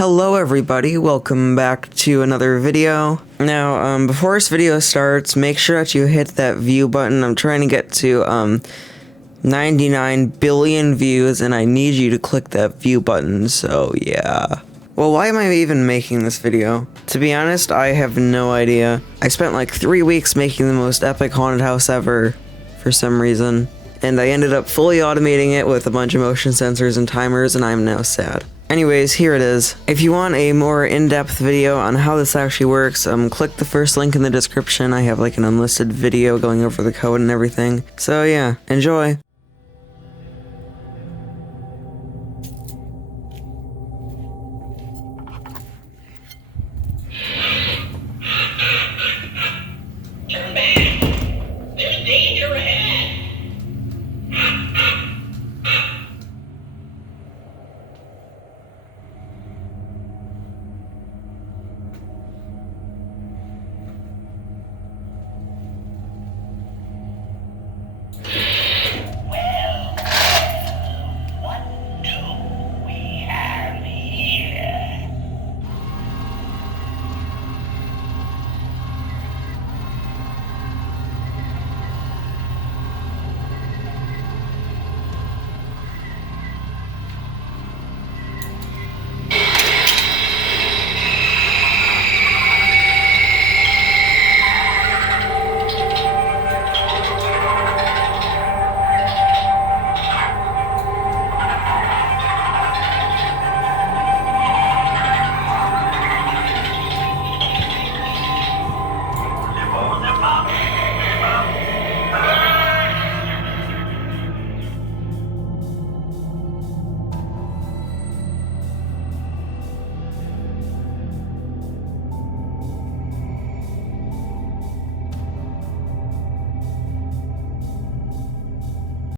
Hello everybody, welcome back to another video. Now, before this video starts, make sure that you hit that view button. I'm trying to get to, 99 billion views, and I need you to click that view button, so yeah. Well, why am I even making this video? To be honest, I have no idea. I spent like 3 weeks making the most epic haunted house ever, for some reason. And I ended up fully automating it with a bunch of motion sensors and timers, and I'm now sad. Anyways, here it is. If you want a more in-depth video on how this actually works, click the first link in the description. I have like an unlisted video going over the code and everything. So yeah, enjoy.